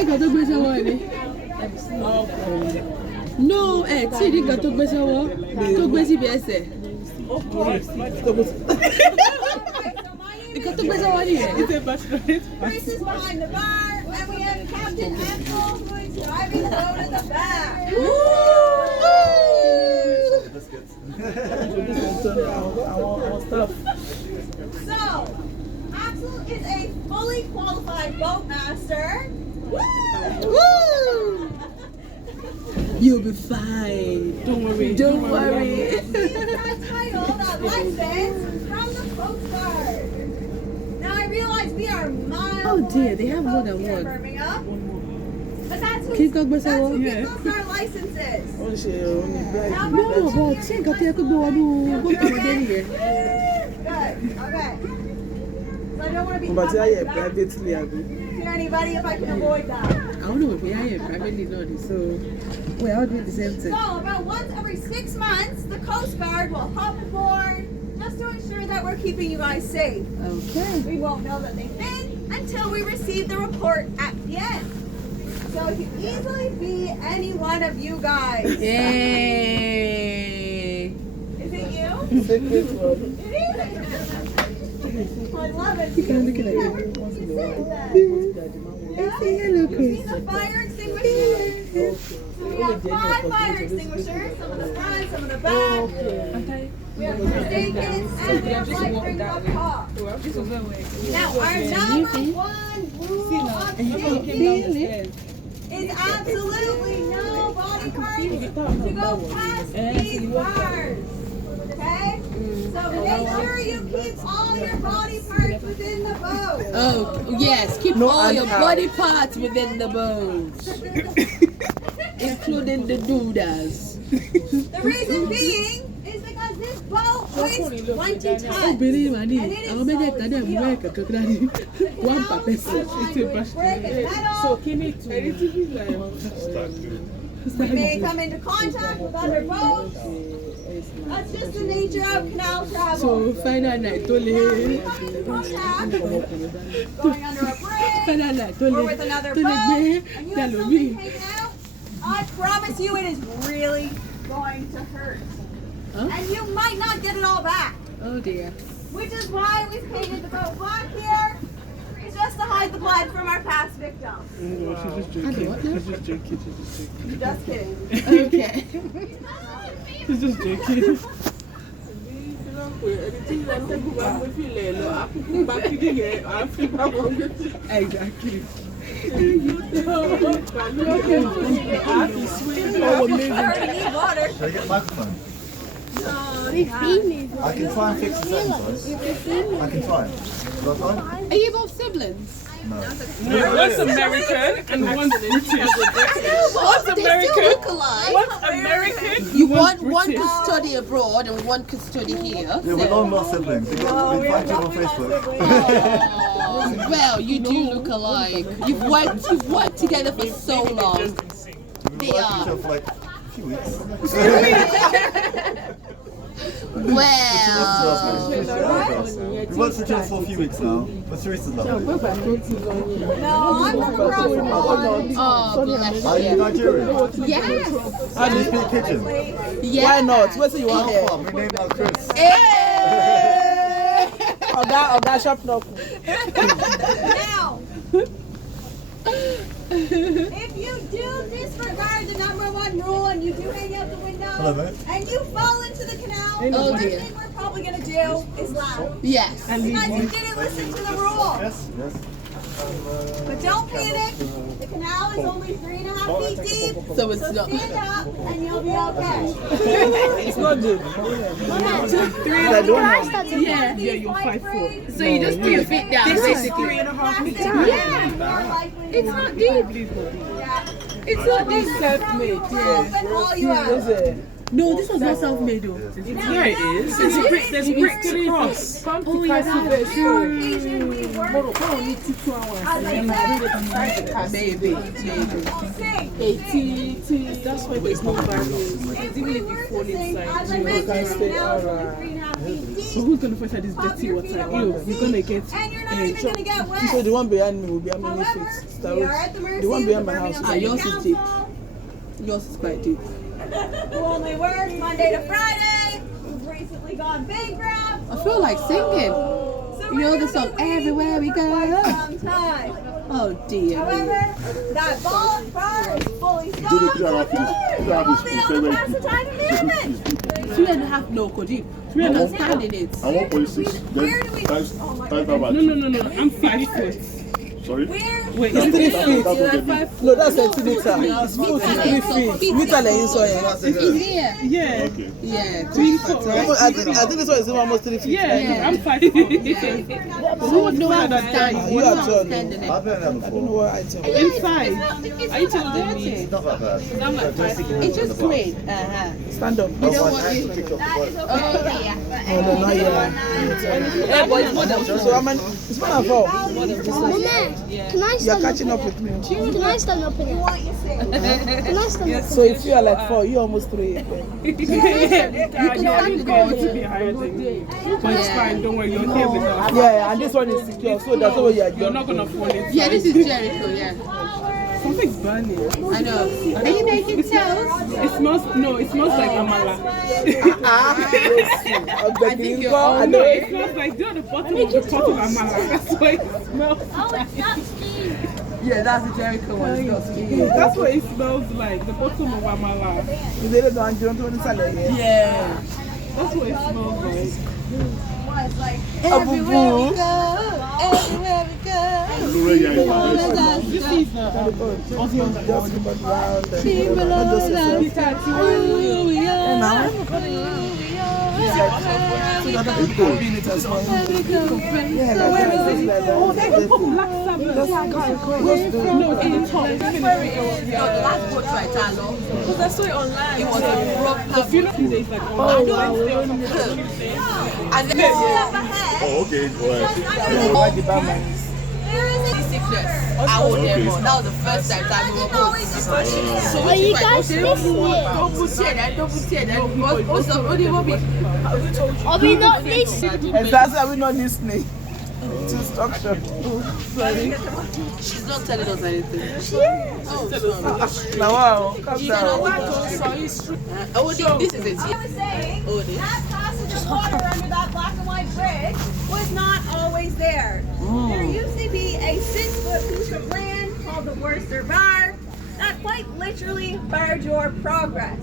nǹkan tó gbé sọ́wọ́ ni. No, tí ì rí nǹkan tó gbé sọ́wọ́ tó gbé síbi ẹsẹ̀. Nǹkan tó gbé sọ́wọ́ nìyẹn. Chris is behind the bar, and we have Captain Ethel who is driving the boat in the back. So, Axel is a fully qualified boatmaster. Woo! You'll be fine. Don't worry. Don't worry. He's got titled a license from the Coast Guard. Now I realize we are miles Oh dear, they away have from more than here, one. Birmingham. But that's who Kí ló gbé gives sọ́wọ́? us our licenses. Now, No, but ṣé nǹkan tó yẹ kó gbé wọnú bóòtù ọmọdé nìyẹn? Good. Okay. So I don't want to be But talking yeah, about privately, Abby. to anybody if I can avoid that. I don't know if we are here privately not, so we're all doing the same thing. So about once every 6 months, the Coast Guard will hop aboard just to ensure that we're keeping you guys safe. Okay. We won't know that they've been until we receive the report at the end. So it could easily be any one of you guys. Yay! Is it you? Secret word. It is. I love it. Keep on looking at you. You say that. Say hello, See Chris. the fire extinguishers? So we have 5 fire extinguishers, some of the front, some of the back. We have first aid kits and we have life ring up top. Now our number 1 rule of safety is absolutely no body parts to go past these bars. Okay? So make sure you keep all your body parts within the boat. Oh, yes. Keep No all your anchor. body parts within the boat, including the doodahs. The reason being is because this boat weighs 20 tons. Obìnrin mà ní And it is àwọn mẹ́tẹ̀ẹ̀ta dẹ̀ mú solid ẹ̀kẹ́ kankan dání. One per person. We may come into contact with other boats. That's just the nature of canal travel. So final night tó Now, if we lè come into contact going under a bridge final night tó or lè with another tó lè boat gbé and you have dàlómi. something hanging out, I promise you it is really going to hurt. Huh? And you might not get it all back. Oh dear. Which is why we've painted the boat black here. It's just to hide the blood from our past victims. No, she's just joking. She's just joking. She's just joking. Just kidding. Okay. She's just joking. Exactly. Oh, amazing. I already need water. Should I get a microphone? No, I can try and fix the sound. I can try. Will I try? Are you both siblings? No. One's American and one's British. What's American? Look alike. One's American. You want one could study abroad and one could study here. Yeah, we're long lost siblings. We find each other on Facebook. Well, you do look alike. You've worked together for so long. We've been working each other for like a few weeks. Well, We've worked with each other for a few weeks now. But Teresa's lovely. no, I'm from across the pond. oh bless Are you you. Nigerian? Yes. Do you speak Pidgin? Yes. Why not? What do you want here? Oh, we named our Chris. Hey! Oga shop knock. Now, if you do disregard the #1 rule and you do hang out the window Hello, mate. and you fall into the canal, the Oh, first dear. thing we're probably going to do is laugh. Yes. Because you didn't listen to the rule. Yes, yes. But don't panic. The canal is only 3.5 feet deep. So it's So not. stand up and you'll be okay. It's not good. I don't know. Yeah. Yeah, you're 5 foot. So you just put your feet down, This is basically. 3.5 feet. Yeah. It's not deep. Yeah. It's not deep. Self-made. Open all you have. Is it? No, this was not self-made though. Yeah, it is. There's bricks across. Oh yeah. Occasion we work Maybe. 80. That's why there's no barriers. Even if you fall inside, you can stay alright. So who's gonna fight this dirty water? You're gonna get and you're not even gonna get wet. So the one behind me will be how many feet? We are at the mercy The one of behind the my house. Birmingham Yours is City deep. Council, Yours is quite deep. who only work Monday to Friday, who've recently gone bankrupt. I feel like singing. So You know we're the song, gonna wait Everywhere We for Go. quite some time. Oh dear. However, that bar is fully stocked. Do the We'll be able to pass the time amendment. 3.5 no, Koji. 3.5 standing it. I want 1.6. Where Then do we? times Oh my times goodness. by No, I'm 5 foot. Sorry. Where? Wait, That's it's 3 what- feet. that's what they do. No, that's centimeter. Foot is 3 feet. Meter lẹ́yìn sọ yẹn. Yeah. Yeah. Okay. Yeah. 3 foot. I think this one is almost 3 feet. Yeah. I'm 5 foot. Who would know how to stand? You are tall. Standing it. I've been there I don't know before. what item. Inside. Are you telling me? It's not that bad. It's just great. Stand up. You know what? That is okay. Oh, no, not yet. Yeah, but it's more than So I'm an, it's one of all. Mama, can I You're stand up? catching up with me. Can I stand up in it? What you say? Can I stand up? So if you are like 4, you're almost 3. You can stand it. higher than me. But it's Fine, don't worry, you're here with us. Yeah, and this one is secure, so that's why you're not gonna fall in. Yeah, this is Jericho, yeah. Something's burning. I know. Are you making toast? It smells like amala. I think you're all I know right. it smells like they're the bottom of the pot of amala. That's why it smells. Oh, it's not Steve. Yeah, that's the Jericho one. It's not Steve. That's what it smells like, the bottom of amala. Yeah. That's what it smells like. Was like Everywhere we go, everywhere we go. Blu-ray, yeah, All of it's that You stuff. see that? Keep it all of that. It's cool. No, the last boat ride, Talo. Because I saw it online. It was a proper. few days like And then up ahead. Oh, okay. Go ahead. There is a sickness. I will there more. That was the first time that we were both. So Are you guys missing it? don't put here, then don't put here, then most of only will be. Are we not listening? Exactly, are we not listening to instruction? She's not telling us anything. Now, wow, calm down. Oh, this is it. I was saying, Oh, this. that passage of water under that black and white bridge was not always there. There used to be a 6-foot piece of land called the Worcester Bar that quite literally barred your progress.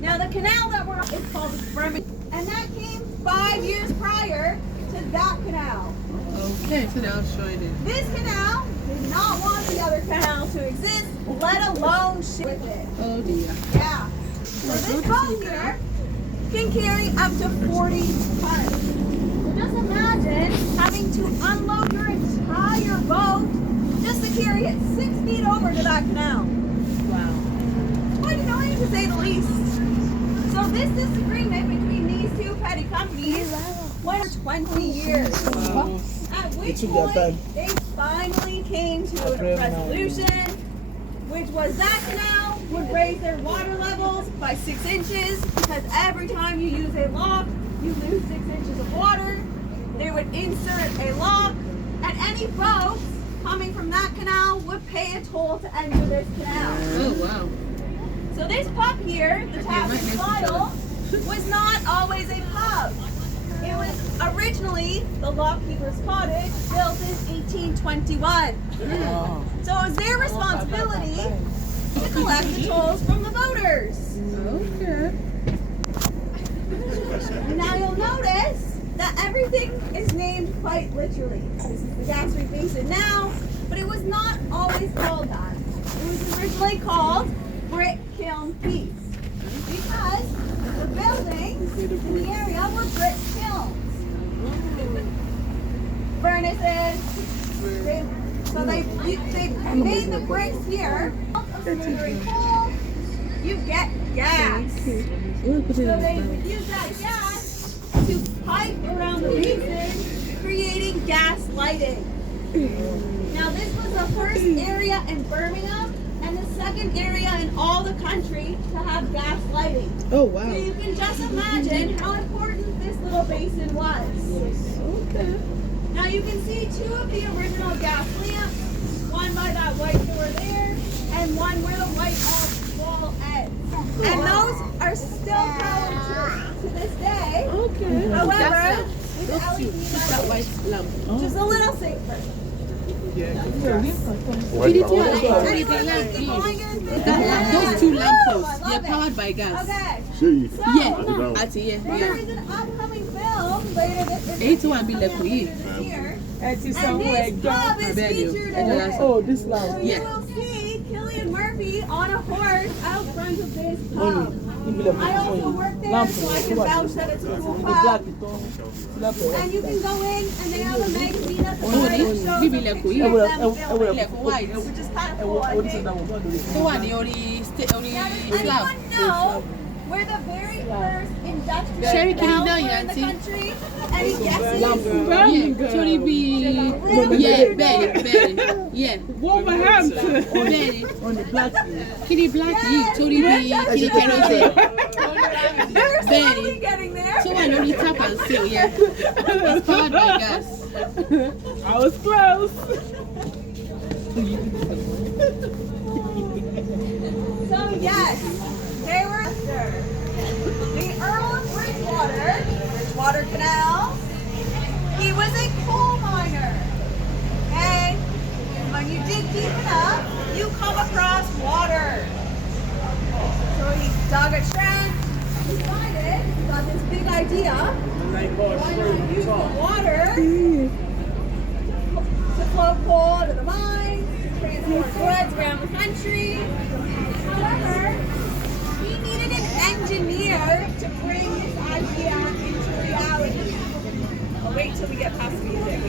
Now the canal that we're on is called the Birmingham, and that came 5 years prior to that canal. Okay, so now I'm showing it. This canal did not want the other canal to exist, let alone ship with it. Oh dear. Yeah. So this boat here can carry up to 40 tons. So just imagine having to unload your entire boat just to carry it 6 feet over to that canal. Wow. Quite annoying to say the least. So this disagreement between these two petty companies went for 20 years. At which point they finally came to a resolution, which was that canal would raise their water levels by 6 inches, because every time you use a lock, you lose 6 inches of water. They would insert a lock, and any boats coming from that canal would pay a toll to enter this canal. Oh wow. So this pub here, the Tap and Slidle, was not always a pub. It was originally the Lockkeeper's Cottage, built in 1821. So it was their responsibility to collect the tolls from the voters. Okay. Now you'll notice that everything is named quite literally. This is the Gassery Basin now, but it was not always called that. It was originally called Brick Kiln Peace, because the buildings in the area were brick kilns. Furnaces. So they made the bricks here of smoldering coal you get gas. So they would use that gas to pipe around the basin, creating gas lighting. Now this was the first area in Birmingham and the second area in all the country to have gas lighting. Oh wow. So you can just imagine how important this little basin was. Okay. Now you can see two of the original gas lamps, one by that white door there, and one where the white wall ends. And those are still powered to this day. Okay. However, with LED That lighting, white lamp. which is a little safer. Those two lampposts, they're powered by gas. Okay. See. So, Yeah, at yeah, there yeah. is an upcoming film later this Eight to one be left for you. year. And And this club is featured in it. Oh, this So loud. you Yeah. will see Killian Murphy on a horse out front of this pub. I also work there, so I can vouch that it's a cool pub. And you can go in, and they have a magazine at the side that shows Bibi a left picture for you. of them Left building, for white. which is kind of cool, I think. So what? The only Now, does slab. anyone know where the very first industrial Sherry, can you canals know were your in the auntie? country? Any guesses? Yeah, Tony B. Yeah, Betty. Yeah, Wolverhampton. Betty. On the black field. Kitty Black, Tony B. Kitty Kerosene. They're slowly Betty. getting there. So I only tap and still, yeah. It's powered by gas. I was close. So yes, they were the Earl of Bridgewater Canal. He was a coal miner. Okay? And when you dig deep enough, you come across water. So he dug a trench, decided, got this big idea, why not use the water to flow coal to the mines, transport goods around the country. However, he needed an engineer to bring this idea into reality. I'll wait till we get past music.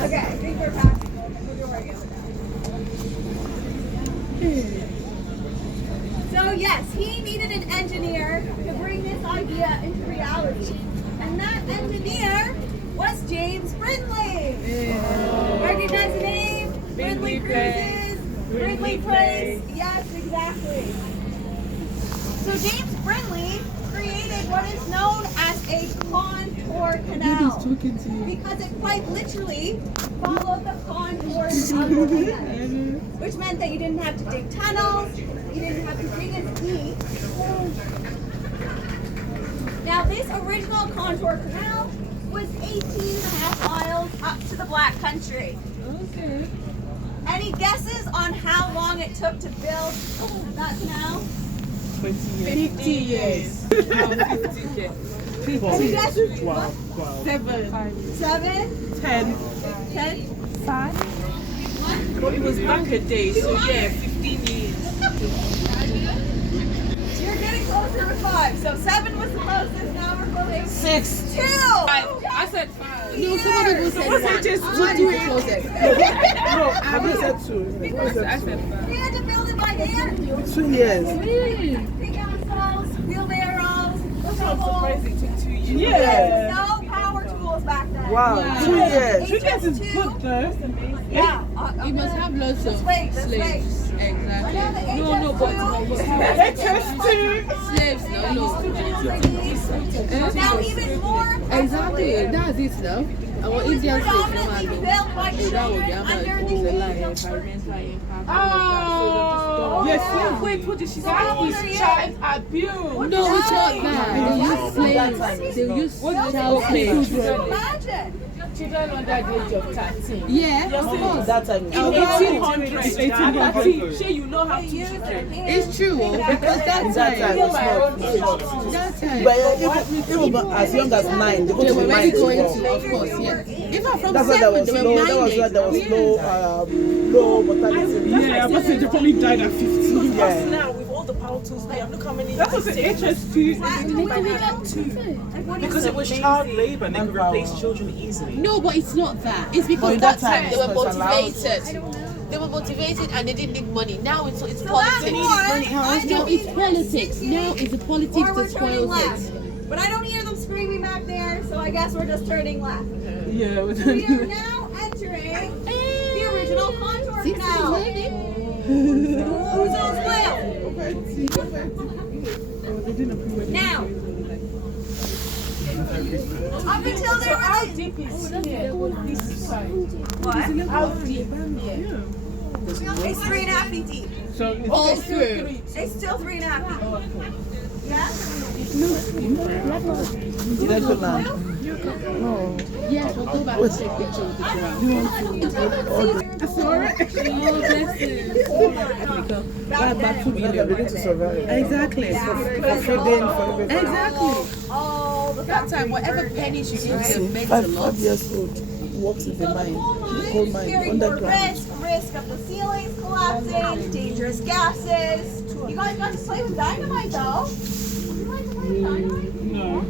Okay, I think we're past. We'll go right again. So yes, he needed an engineer to bring this idea into reality. And that engineer was James Brindley. Recognize the name? Brindley Cruises, Brindley Place. Yes, exactly. So James Brindley created what is known as a contour canal because it quite literally followed the contours of the land, which meant that you didn't have to dig tunnels, you didn't have to dig as deep. Now this original contour canal was 18.5 miles up to the Black Country. Okay. Any guesses on how long it took to build that canal? 50 years. 50 years. Any guesses? 7. 7? 10. 10? 5. But it was back a day, so yeah, 15 years. You're getting closer with 5. So 7 was the closest, now we're going 6. 2! I said 5. No, some people said What's one. it just One is the closest. No, I haven't said 2. I said 5. We had to build it by hand. 2 years. Big assholes, wheelbarrows, shovels. It took 2 years. There Yeah. was no power tools back then. Wow, 2 years. 2 years is good though. Yeah. You must have lots of Wait, slaves. Exactly. No, but Slaves, no. now even more Exactly, that's it now. Our Indian slaves, no predominantly man. built by children under the age of 13. Oh, yes, wait, what did she say? How old are you? Child abuse. No, it's not that. They use slaves. They use child slaves. Imagine. Children under the age of 13. Yeah, of course. That time. In 1800s. Sure, you know how to Use their hands. It's true, because that time, that time, But even as young as 9, they go they to were the already mines going to to, work. of course, yeah. Even from That's why there 7, was they were low. That was why there was mining. low mortality. Yeah, I must say they probably died at 15. Yeah. Now, with all the power tools we have. Look how many. That's what's interesting. Because it was child labour and they could replace children easily. No, but it's not that. It's because in that that time time, they were so it's allowed. motivated. They were motivated and they didn't need money. Now it's politics. So that's why No, it's politics. Now it's the politics or that we're turning spoils left. it. But I don't hear them screaming back there, so I guess we're just turning left. Yeah. We are now entering the original contour See, this is canal. learning. Ouzo's Whale. Now, up until they were How deep is this side? what? How deep? It's 3.5 feet deep. So it's All through. It's still 3.5 feet. Yeah? Legoland. Yes, we'll go back and take pictures with the giraffe. Back to to survive. exactly. For feeding, for everything. Exactly. All the That time, whatever pennies you give them meant a lot. 5 years old. Works in the mine. Coal mine. carrying more Underground. risk of the ceilings collapsing, dangerous gases. You guys got to play with dynamite though. You like to play with dynamite? No.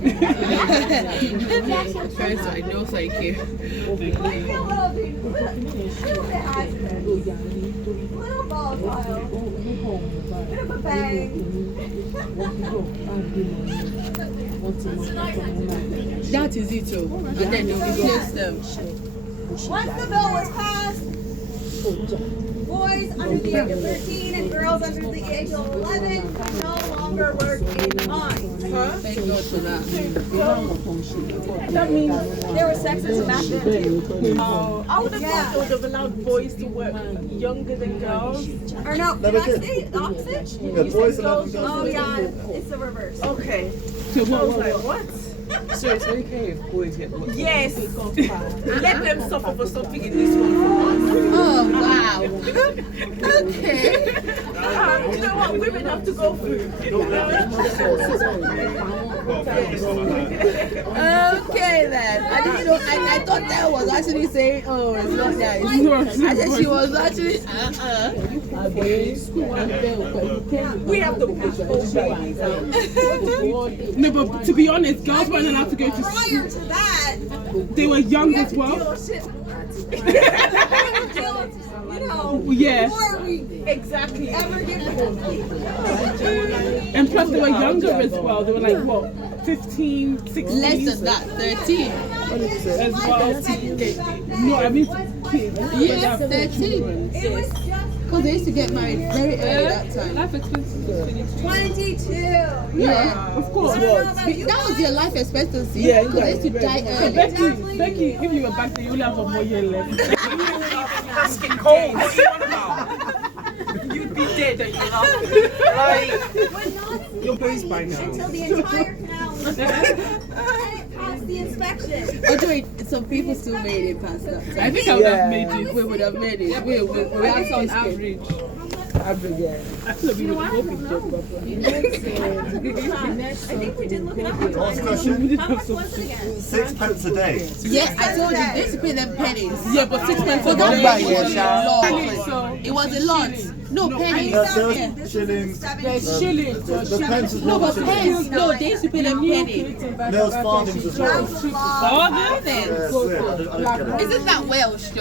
First, I know, thank you. Like a little bit high spin. Little volatile. Bit of a bang. That is it, too. And then you replace them. Once the bill was passed, boys under the age of 13 and girls under the age of 11 could no longer work in mines. Thank God for that. That means There was sexism back then too. I would have thought they would have allowed boys to work younger than girls. Or no, did I say the opposite? Yeah, boys are not Oh yeah, it's the reverse. Okay. So I was like, what? So it's okay if boys get work. Yes. Let them suffer for something in this one. Oh, wow. Okay. You know what? Women have to go through. Okay, then. I didn't know. I thought that was actually saying, oh, it's not nice. I said she was actually, We have to push both babies out. No, but to be honest, girls weren't allowed to go to school. Prior to that, They were young we had as to deal well. with shit. You know, Yes. before we Exactly. ever get to the And plus they were younger as well. They were like, what, 15, 16? less than that, 13. As well. No, I mean kids. Yes, 13. It was just Because they used to get married very early that time. Life expectancy is 22. Yeah. Of course. That was their life expectancy. Yeah, Because they used to die early. Becky, if you were back there, you only have 1 more year left. That's getting cold. What are you on about? You'd be dead at your last. Like, Would not your boy's by now. until the entire canal was done and it passed the inspection. Although some people still made it past that. I think I would have made We it. would have made it. We I think on have average. Average, yeah. I feel like we would have been just I think we did look it up one Last time. question. How much was it again? 6p a day. Yes, I told you, they used to pay them pennies. Yeah, but 6 months For ago. that Don't day, buy it was it, a So, lot. It was a lot. No, pennies. There was This shillings. was there's shillings. The pence is No, not but shillings. pens. No, they used to pay them pennies. There was farthings as that well. was a lot. All this? Pens. Yeah, I swear, I don't get it. Isn't that Welsh, though?